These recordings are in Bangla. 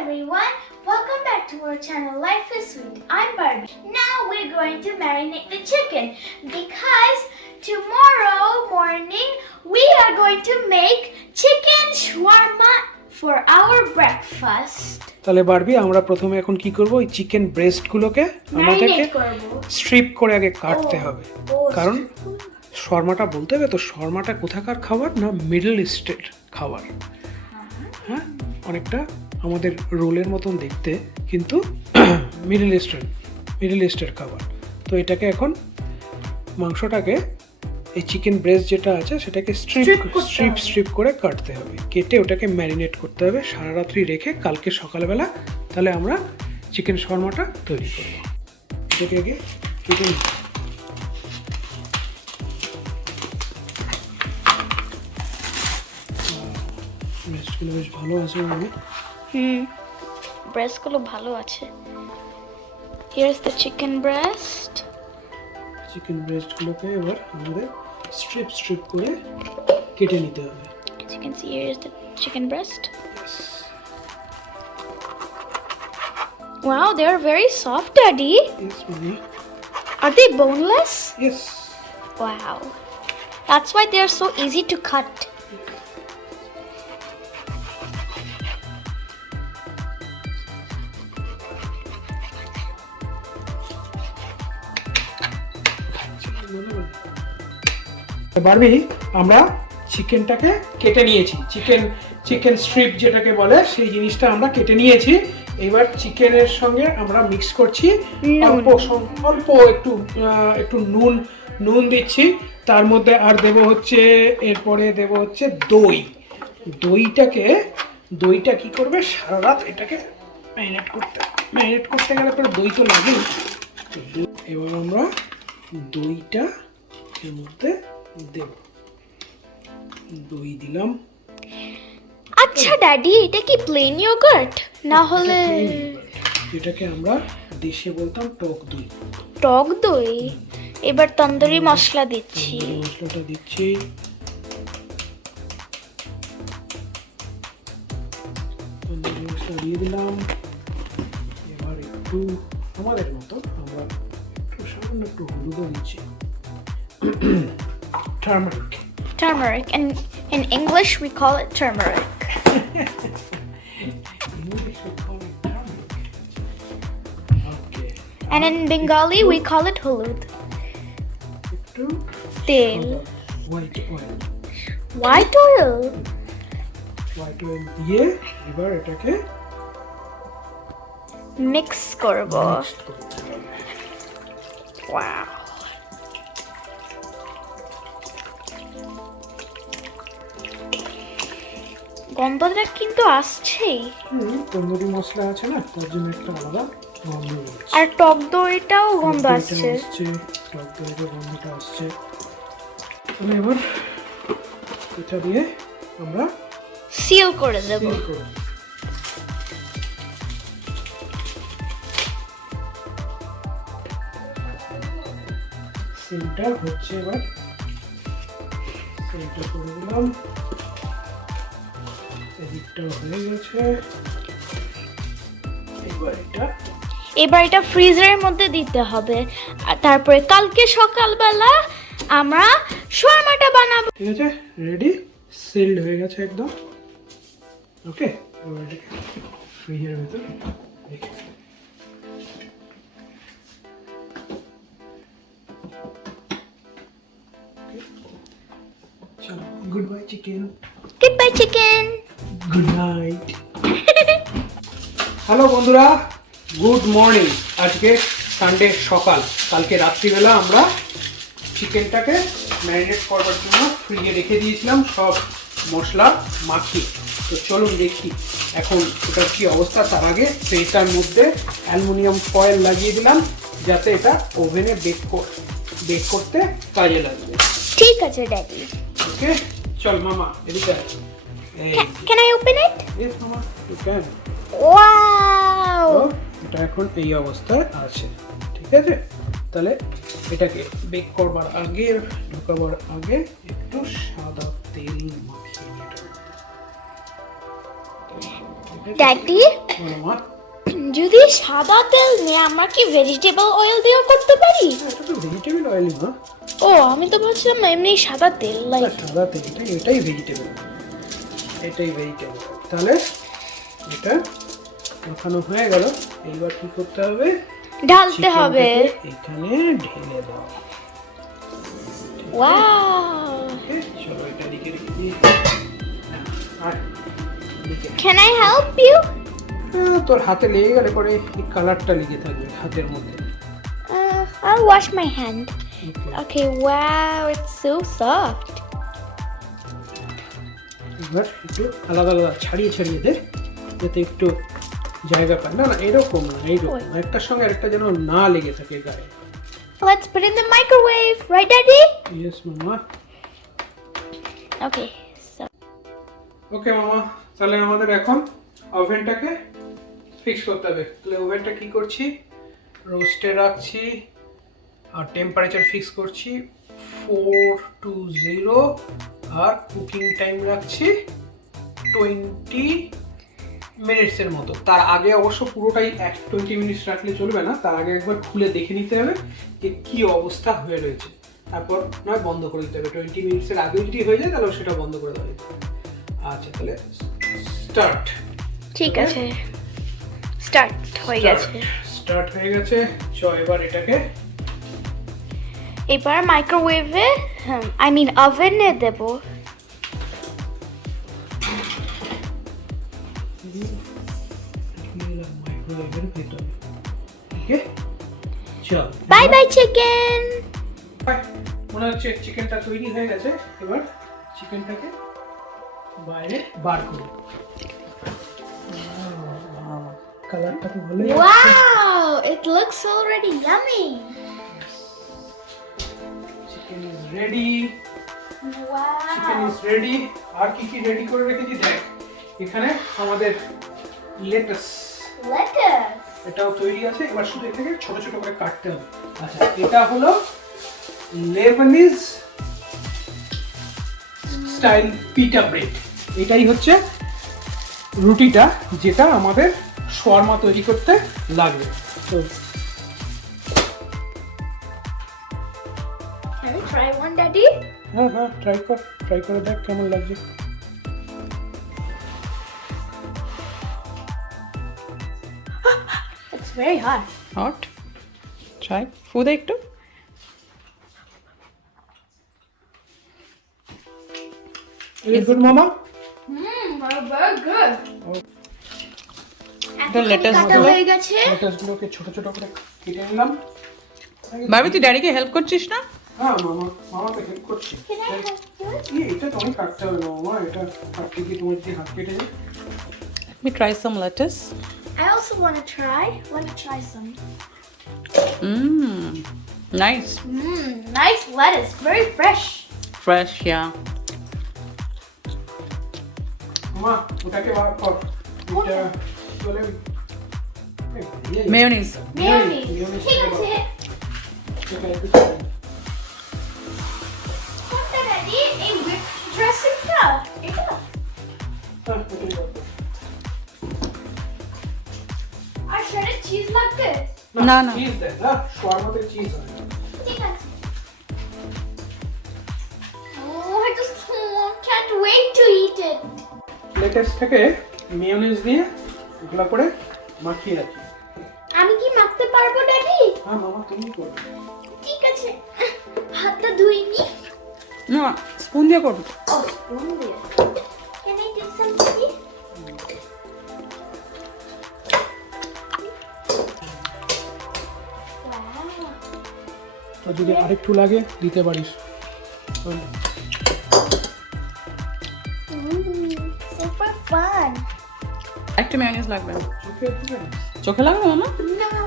everyone, welcome back to our channel Life is Sweet. I'm Barbie. Now we're going to marinate the chicken because tomorrow morning we are going to make chicken shawarma for our breakfast. তাহলে বারবি আমরা প্রথমে এখন কি করব এই চিকেন ব্রেস্ট গুলোকে আমাদেরকে স্ট্রিপ করে আগে কাটতে হবে কারণ শর্মাটা বলতে হবে তো শর্মাটা কোথাকার খাবার না মিডল ইস্টের খাবার হ্যাঁ অনেকটা আমাদের রোলের মতন দেখতে কিন্তু মিডল ইস্টের খাবার তো এটাকে এখন মাংসটাকে এই চিকেন ব্রেস্ট যেটা আছে সেটাকে স্ট্রিপ করে কাটতে হবে কেটে ওটাকে ম্যারিনেট করতে হবে সারা রাত্রি রেখে কালকে সকালবেলা তাহলে আমরা চিকেন শর্মাটা তৈরি করব এটাকে আগে কেটে নিই ব্রেস্টগুলো বেশ ভালো আছে মানে ব্রেস্টগুলো ভালো আছে Here's the chicken breast. Chicken ব্রেস্টগুলোকে এবার আমাদের স্ট্রিপ করে কেটে নিতে হবে As you can see, here is the chicken breast. Yes. Wow, they are very soft, Daddy. Yes, mommy. Are they boneless? Yes. Wow. That's why they are so easy to cut. Barbie আমরা চিকেনটাকে কেটে নিয়েছি চিকেন স্ট্রিপ যেটাকে বলে সেই জিনিসটা আমরা কেটে নিয়েছি এবার চিকেনের সঙ্গে আমরা মিক্স করছি অল্প একটু নুন দিচ্ছি তার মধ্যে আর এরপরে দেব হচ্ছে দইটা কি করবে সারা রাত এটাকে ম্যারিনেট করতে গেলে তো দই তো লাগে এবার আমরা দইটা এর মধ্যে দেব দই দিলাম আচ্ছা ড্যাডি এটা কি প্লেন ইয়োগার্ট না হলে এটাকে আমরা দেশে বলতাম টক দই এবার তন্দুরি মশলাটা দিচ্ছি তন্দুরি মশলা দিয়ে দিলাম এবার একটু আমাদের মতো আমরা সামান্য একটু হলুদও দিচ্ছি turmeric and in English we call it turmeric. Okay. And in Bengali we call it hulud. Tel. White oil. দিয়ে এবার এটাকে mix করব wow গন্ধটা কিন্তু আসছেই তন্দুরি মশলা আছে না তার জন্য একটা আলাদা গন্ধ আসছে আর টক দইটাও গন্ধ আসছে টক দইয়ের গন্ধটা আসছে তাহলে এবার এটা দিয়ে আমরা সিল করে দেব সিলটা হচ্ছে এবার সিলটা করে দিলাম এদিকটা হয়ে গেছে এবার এটা ফ্রিজারের মধ্যে দিতে হবে আর তারপরে কালকে সকালবেলা আমরা শর্মাটা বানাবো ঠিক আছে রেডি সিলড হয়ে গেছে একদম ওকে এবার এটাকে ফ্রিজের ভিতর রেখে চলো good bye chicken good night hello বন্ধুরা গুড মর্নিং আজকে সানডে সকাল কালকে রাত্রিবেলা আমরা চিকেনটাকে ম্যারিনেট করবার জন্য ফ্রিজে রেখে দিয়েছিলাম সব মশলা মাখিয়ে তো চলুন দেখি এখন ওটার কি অবস্থা তার আগে সেইটার মধ্যে অ্যালুমিনিয়াম ফয়েল লাগিয়ে দিলাম যাতে এটা ওভেনে বেক করতে কাজে লাগবে ঠিক আছে ড্যাডি ওকে চল মামা এদিকে Can I open it? Yes, Mama, you can. Wow! এটা এখন এই অবস্থায় আছে ঠিক আছে তাহলে এটাকে বেক করবার আগে ঢোকাবার আগে একটু সাদা তেল মাখিয়ে নিতে ড্যাডি মামা যদি সাদা তেল নিয়ে আমরা কি ভেজিটেবল অয়েল দিয়েও করতে পারি? এটা তো ভেজিটেবল অয়েলই না। ও আমি তো ভাবছিলাম এমনি সাদা তেল লাইক সাদা তেল, এটাই ভেজিটেবল, এটাই ভেজিটেবল। তাহলে এটা মাখানো হয়ে গেল, এইবার কি করতে হবে? ঢালতে হবে। এখানে ঢেলে দাও। ওয়াও চলো এটা দিকে রেখে দিই। আর ক্যান আই হেল্প ইউ? তোর হাতে লেগে গেলে পরে এই কালারটা লেগে থাকবে হাতের মধ্যে। I'll wash my hand. Okay, wow, it's so soft. এবার একটু আলাদা আলাদা ছাড়িয়ে ছাড়িয়ে দে, যাতে একটু জায়গা পায়। না না এরকম না, এইরকম একটার সঙ্গে আরেকটা যেন না লেগে থাকে গায়ে। Let's put in the microwave, right, Daddy? Yes মামা। Okay, so ওকে মামা, তাহলে আমাদের এখন ওভেনটাকে ফিক্স করতে হবে। তাহলে ওভেনটা কি করছি, রোস্টে রাখছি আর টেম্পারেচার ফিক্স করছি 420 আর কুকিং টাইম রাখছি 20 মিনিটসের মতো। তার আগে অবশ্য পুরোটাই 20 মিনিটস রাখলে চলবে না, তার আগে একবার খুলে দেখে নিতে হবে যে কী অবস্থা হয়ে রয়েছে, তারপর নয় বন্ধ করে দিতে হবে। 20 মিনিটসের আগেও যদি হয়ে যায় তাহলে সেটা বন্ধ করে দেওয়া যেতে পারে। আচ্ছা তাহলে স্টার্ট। ঠিক আছে, স্টার্ট হয়ে গেছে। স্টার্ট হয়ে গেছে। চ এবার এটাকে এবার মাইক্রোওয়েভে ওভেনে দেব। মাইক্রোওয়েভের ভেতরে। ওকে চল, বাই বাই চিকেন। মনে হচ্ছে চিকেনটা তৈরি হয়ে গেছে। এবার চিকেনটাকে বাইরে বার করব। কালারটা তো ভালো। Wow, it looks already yummy. Chicken is ready. Wow. Chicken is ready. আর কি কি রেডি করে রেখেছি দেখ, এখানে আমাদের লেটাস, এটাও তৈরি আছে। এবার শুধু এটাকে ছোট ছোট করে কাটতে হবে। আচ্ছা এটা হলো লেবানিজ স্টাইল পিটা ব্রেড। এটাই হচ্ছে রুটিটা যেটা আমাদের শাওয়ারমা তৈরি করতে লাগবে। তো Can we try one, Daddy? হ্যাঁ হ্যাঁ ট্রাই করে দেখ কেমন লাগছে। It's very hot. Hot try ফুদে একটু। Is it good, Mama? Very good. The lettuce কাটা গুলো- হয়ে গেছে। লেটাসগুলোকে ছোট ছোট করে কেটে নিলাম। ভাবি তুই ড্যাডিকে হেল্প করছিস না? হ্যাঁ মামাকে হেল্প করছি। Can I help you? এটা তোমায় কাটতে হবে না মামা, এটা কাটতে গিয়ে তোমার যদি হাত কেটে যায়। Let me try some lettuce. I also want to try. Let me try some. Nice. Nice lettuce. Very fresh. Fresh, yeah. মামা ওটাকে বার কর। এটা বলে Mayonnaise. Mayonnaise. ঠিক আছে। কোনটা Daddy? এই whipped dressingটা? এটা? আর shredded cheese লাগবে? না, না। চিজ দেয় না, শাওয়ারমাতে চিজ হয়। ঠিক আছে। Oh, I just can't wait to eat it. লেটাসটাকে মেয়োনিজ দিয়ে গুলা করে মাখিয়ে রাখি। আমি কি মাখতে পারবো Daddy? হ্যাঁ মামা তুমি করো। ঠিক আছে। হাতটা ধুইনি। না, স্পুন দিয়ে করবো। Oh, spoon দিয়ে। Can I do some Daddy? Wow. তো যদি আরেকটু লাগে দিতে পারিস। Super fun. একটা মেয়োনিজ লাগবে। চোখে দিবে না? চোখে লাগবে মামা? No.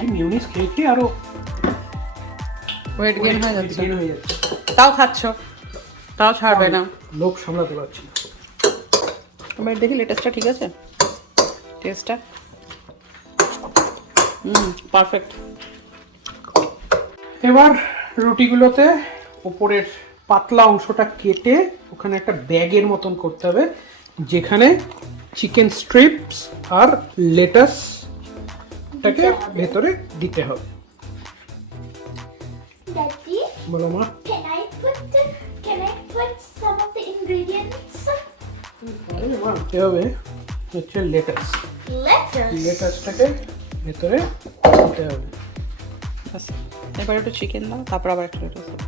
এই মিউনিস খেয়ে খেয়ে আরো ওয়েট গেইন হয়ে যাচ্ছে। gain হয়ে যাচ্ছে। তাও খাচ্ছ, তাও ছাড়বে না। লোভ সামলাতে পারছি না। তোমার দেখি লেটেস্টটা ঠিক আছে, টেস্টটা পারফেক্ট। এবার রুটিগুলোতে উপরের পাতলা অংশটা কেটে ওখানে একটা ব্যাগের মতন করতে হবে, যেখানে চিকেন স্ট্রিপস আর লেটাসটাকে ভেতরে দিতে হবে। Daddy, বলো মা। can I put some of the ingredients? দিতে হবে হচ্ছে লেটাস। Lettuce. লেটাসটাকে ভেতরে দিতে হবে। ব্যাস। এবার একটু চিকেন দাও, তারপর আবার একটু লেটাস দাও।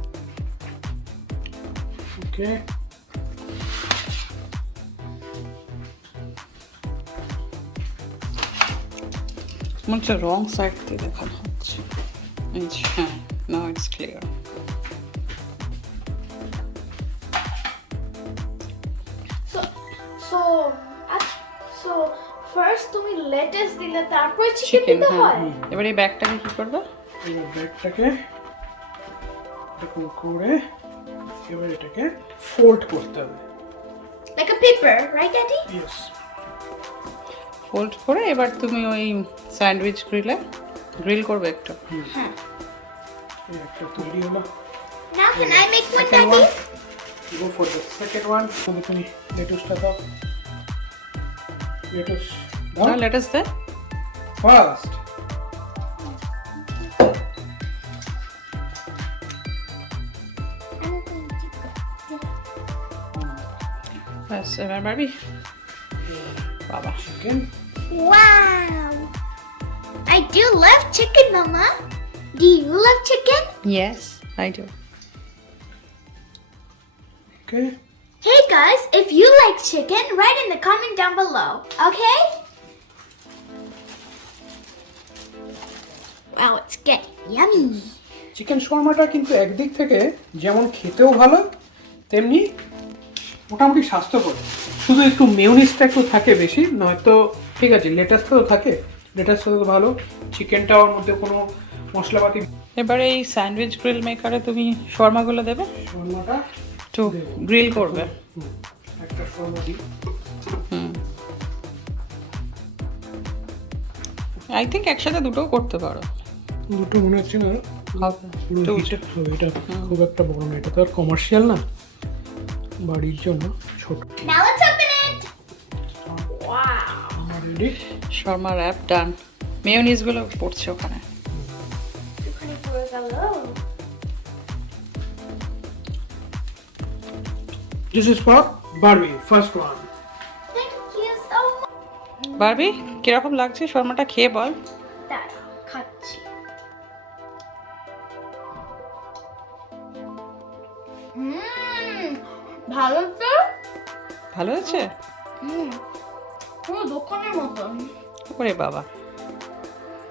ওকে, মনে হচ্ছে রং সাইড দিয়ে দেখানো হচ্ছে। হ্যাঁ, now it's clear. So first তুমি লেটাস দিলে তারপর চিকেন চিকেন, দিতে হ্যাঁ। হয়। এবার এই ব্যাগটাকে কি করবে? এবার ব্যাগটাকে এরকম করে এবার এটাকে ফোল্ড করতে হবে। Like a paper, right, Daddy? Yes. Fold করে এবার তুমি ওই স্যান্ডউইচ গ্রিল করবে একটু। হ্যাঁ। এই একটা তৈরি হলো। Now can I make one, Second Daddy? one. Go for the second one. তুমি লেটুসটা দাও। লেটুস দাও না, লেটাস দে। ফার্স্ট। ব্যাস, এবার বারবি। বাবা, chicken. Wow! I do love chicken, Mama. Do you love chicken? Yes I do. Okay, Hey guys, if you like chicken, write in the comment down below, okay? Wow, it's getting yummy. Chicken শর্মাটা কিন্তু একদিক থেকে যেমন খেতেও ভালো, তেমনি মোটামুটি স্বাস্থ্যকর। শুধু একটু মেয়োনিজটা একটু থাকে বেশি, নয়তো ঠিক আছে লেটাসটা তো থাকে, লেটাসটা তো ভালো। চিকেনটা ওর মধ্যে কোনো মশলাপাতি। এবার এই স্যান্ডউইচ গ্রিল মেকারে তুমি শর্মাগুলো দেবে, শর্মাটা একটু গ্রিল করবে। একটা শর্মা দিই। আই থিঙ্ক একসাথে দুটোও করতে পারো। দুটো মনে হচ্ছে না হবে। পুরো হিট হবে, এটা খুব একটা বড় না, এটা তো আর কমার্শিয়াল না, বাড়ির জন্য ছোট। Now let's open it. Wow. Ready. Shawarma wrap done. মেয়োনিজগুলো পড়ছে ওখানে। ওখানে পড়ে গেল। This is for Barbie, first one. Thank you so much. Barbie, কিরকম লাগছে শর্মাটা খেয়ে বল। দাঁড়া, খাচ্ছি। ভালো তো? ভালো হয়েছে? পুরো দোকানের মতন। ওরে বাবা,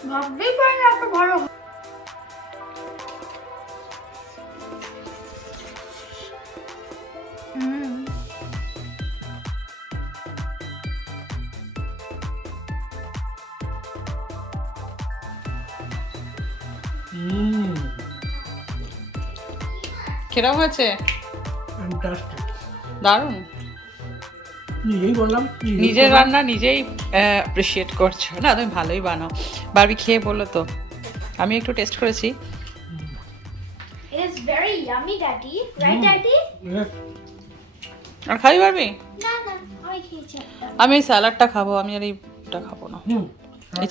ভাবতেই পারি না এত ভালো। কিরকম হয়েছে? Fantastic. দারুণ। নিজেই বললাম, নিজের রান্না নিজেই অ্যাপ্রিসিয়েট করছো না, তুমি ভালোই বানাও। বারবি খেয়ে বললো তো, আমি একটু টেস্ট করেছি। It is very yummy, Daddy. Right, Daddy? আর খাবি বারবি? না না, আমি খেয়েছি একটা। আমি এই স্যালাডটা খাবো, আমি আর এইটা খাবো না। এই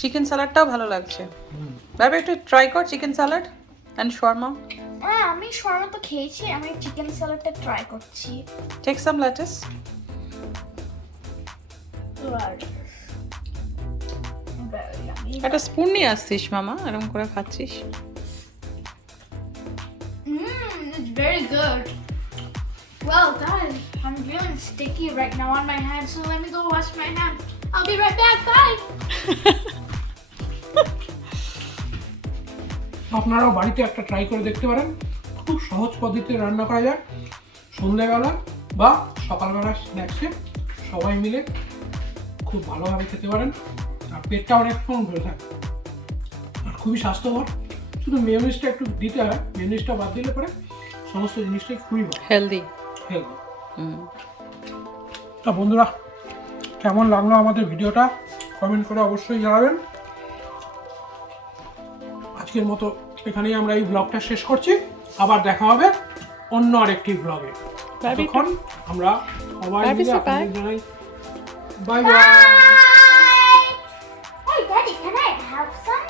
চিকেন স্যালাডটাও ভালো লাগছে। বারবি একটু ট্রাই কর চিকেন স্যালাড অ্যান্ড শর্মা। আমি শর্মা তো খেয়েছি, আমি চিকেন স্যালাডটা ট্রাই করছি। Take some lettuce. Very yummy. একটা স্পুন নিয়ে আসছিস মামা, এরকম করে খাচ্ছিস। It's very good. Well, guys, I'm feeling sticky right now on my hands, so let me go wash my hands. I'll be right back. Bye. আপনারাও বাড়িতে একটা ট্রাই করে দেখতে পারেন, খুব সহজ পদ্ধতিতে রান্না করা যায়। সন্ধ্যাবেলা বা সকালবেলা স্ন্যাক্সে সবাই মিলে খুব ভালোভাবে খেতে পারেন, আর পেটটা অনেকক্ষণ ভরে থাকে, আর খুবই স্বাস্থ্যকর। শুধু মেয়োনিজটা একটু দিতে হয়, মেয়োনিজটা বাদ দিলে পরে সমস্ত জিনিসটাই খুবই ভালো, হেলদি। হেলদি। তা বন্ধুরা, কেমন লাগলো আমাদের ভিডিওটা কমেন্ট করে অবশ্যই জানাবেন। আজকের মতো এখানেই আমরা এই ব্লগটা শেষ করছি। আবার দেখা হবে অন্য আরেকটি ব্লগে। ততক্ষণ আমরা সবাই মিলে আপনাদের জানাই bye bye. Hey, Daddy, can I have some?